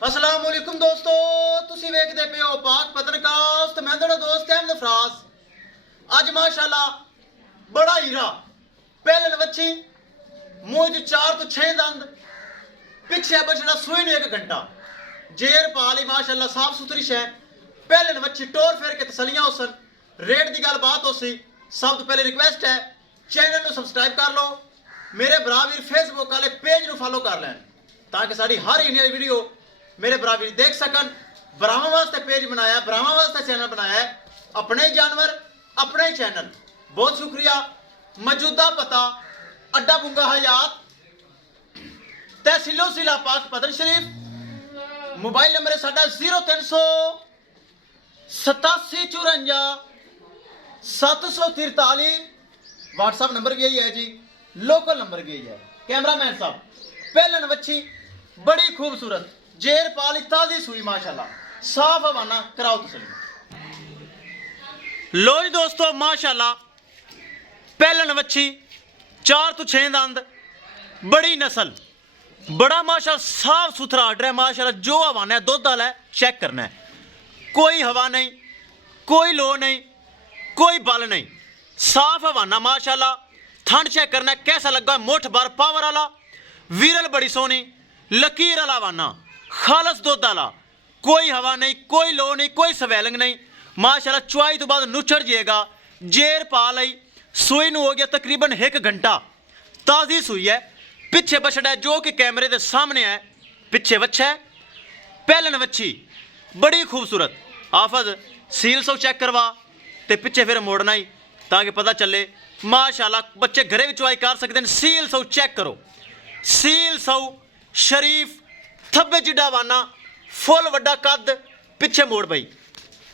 अस्सलाम वालेकुम दोस्तों, तुसी वेखदे पे हो पाक पत्रकास्ट। मैं तेरा दोस्त अहमद फराज। अज माशाल्लाह बड़ा हीरा पहले बच्ची मुंह च 4 तो 6 दंद, पिछे बछड़ा सूई ने 1 घंटा जेर पाली माशाल्लाह साफ सुथरी शै। पहले बच्ची टोर फेर के तसलियां होसन, रेट की गल बात हो सी। सब तो पहले रिक्वेस्ट है चैनल को सब्सक्राइब कर लो, मेरे भरा वीर फेसबुक वाले पेज को फॉलो कर लैन ताकि साड़ी हर इंडिया वीडियो मेरे भरा वीर देख सकन। भरावां वास्ते पेज बनाया, भरावां वास्ते चैनल बनाया है, अपने ही जानवर अपने ही चैनल। बहुत शुक्रिया। मौजूदा पता अड्डा बुंगा हयात, तहसीलो जिला पाक पतन शरीफ। मोबाइल नंबर है साडा 038754 व्हाट्सएप नंबर भी यही है जी, लोकल नंबर भी यही है। कैमरामैन साहब पहलन बच्ची बड़ी खूबसूरत जेर पाली ताजी सुई माशाल्लाह, साफ हवाना कराओ तसल्ली। लो जी दोस्तों माशाल्लाह पहलन बच्ची 4 तो 6 दंद, बड़ी नस्ल, बड़ा माशाल्लाह साफ सुथरा आर्डर है माशाल्लाह। जो हवाना है दुध वाला है, चेक करना है, कोई हवा नहीं, कोई लो नहीं, कोई बल नहीं, साफ हवाना माशाल्लाह। ठंड चेक करना है कैसा लगा, मुठ भर पावर वाला, वीरल बड़ी सोनी, लकीर वाला हवाना, खालस दुध वाला, कोई हवा नहीं, कोई लो नहीं, कोई स्वेलिंग नहीं माशाल्लाह। चुआई तो बाद नुचड़ जाएगा। जेर पा लई सुई हो गया तकरीबन 1 घंटा, ताज़ी सुई है। पिछे बछड़ा है जो कि कैमरे के सामने है, पिछे बच्चा है। पहलन बच्ची बड़ी खूबसूरत। आफज सील सौ चेक करवा ते पिछे फिर मोड़ना ही ताकि पता चले माशाल्लाह। बच्चे घरे भी चुआई कर सकते हैं। सील सौ चेक करो, सील सौ शरीफ, थब्बे जिड्डा वाना, फुल वड्डा कद। पिछे मोड़ भाई,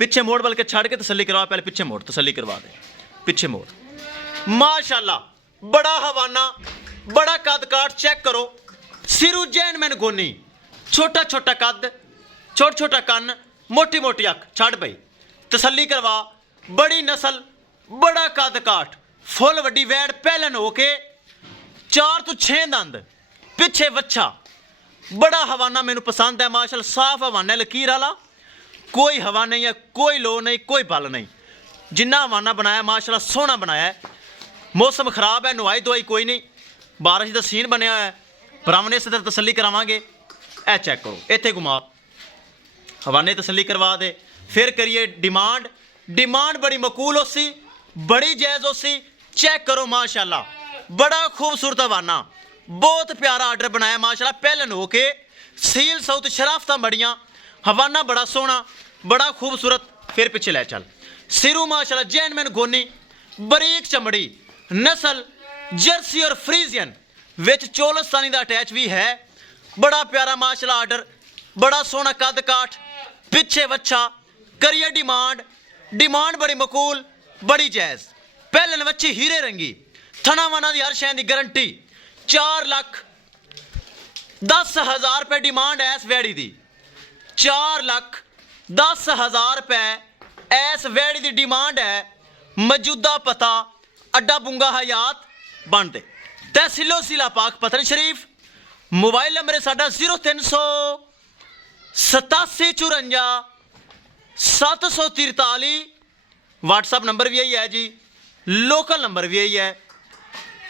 पिछे मोड़, बल्कि छड़ के तसल्ली करवा, पहले पिछे मोड़, तसल्ली करवा दे। पिछे मोड़ माशाल्लाह, बड़ा हवाना, बड़ा कद काट चेक करो। सिरू जैन मैन गोनी, छोटा छोटा कद, छोटा छोटा कन, मोटी मोटी अख, छड़ भाई तसल्ली करवा। बड़ी नस्ल, बड़ा कद काट, फुल वड्डी वैड़, पहलन होके 4 तो 6 दंद, पिछे वच्छा, बड़ा हवाना मैनू पसंद है माशाल्लाह। साफ हवाना है, लकीर वाला, कोई हवा नहीं है, कोई लो नहीं, कोई बल नहीं। जिन्ना हवाना बनाया माशाल्लाह सोहना बनाया है। मौसम खराब है, नवाई दवाई कोई नहीं, बारिश का सीन बनया है। भरावां इस तरह तसल्ली करावांगे। ए चेक करो, इत्थे घुमा, हवाने तसल्ली करवा दे। फिर करिए डिमांड, डिमांड बड़ी मकूल होसी, बड़ी जायज़ होसी। चेक करो माशाल्लाह, बड़ा खूबसूरत हवाना, बहुत प्यारा आर्डर बनाया माशाल्लाह। पहलन होके सील सऊत शराफतां बड़ियां, हवाना बड़ा सोहना, बड़ा खूबसूरत। फिर पिछे लै चल। सिरू माशाल्लाह जैनमैन गोनी, बरीक चमड़ी, नस्ल जर्सी और फ्रीजियन, विच चोलस्तानी का अटैच भी है। बड़ा प्यारा माशाल्लाह आर्डर, बड़ा सोहना कद काठ, पिछे वच्छा। करिए डिमांड, डिमांड बड़ी मकूल, बड़ी जायज़। पहलन बच्ची हीरे रंगी, थना वना की हर शै की गारंटी। 4,10,000 रुपये डिमांड है इस वैड़ी की। 4,10,000 रुपये इस वैड़ी की डिमांड है। मौजूदा पता अड्डा बुंगा हयात बनते, तहसीलो जिला पाक पतन शरीफ। मोबाइल नंबर है साडा 038754 व्हाट्सएप नंबर भी यही है जी, लोकल नंबर भी यही है।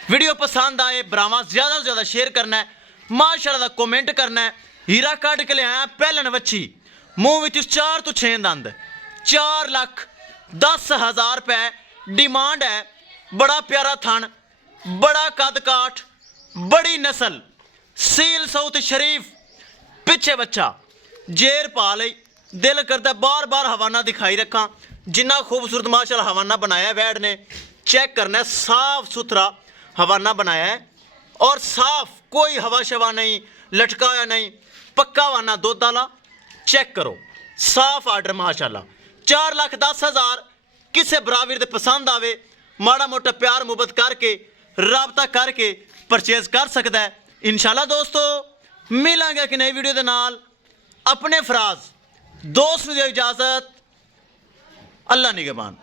वीडियो पसंद आए भरावां ज़्यादा से ज़्यादा शेयर करना है, माशाल्लाह कमेंट करना है। हीरा कट के लिया पहलन बच्ची, मूँह में 4 तो 6 दंद, 4,10,000 रुपये डिमांड है। बड़ा प्यारा थन, बड़ा कद काठ, बड़ी नस्ल, सील सऊत शरीफ, पिछे बच्चा, जेर पा लई। दिल करता बार बार हवाना दिखाई रखा, जिन्ना खूबसूरत माशाल्लाह हवाना बनाया वैड ने। चेक करना है, साफ सुथरा हवाना बनाया है और साफ, कोई हवा शवा नहीं, लटकाया नहीं, पक्का हवाना दुध वाला। चेक करो, साफ आर्डर माशाल्लाह। 4,10,000 किसे बराबर दे पसंद आवे, माड़ा मोटा प्यार मुहब्बत करके राबता करके परचेज कर सकता है। इंशाल्लाह दोस्तों मिलांगे कि नई वीडियो के नाल। अपने फराज दोस्त ने इजाजत, अल्लाह निगहबान।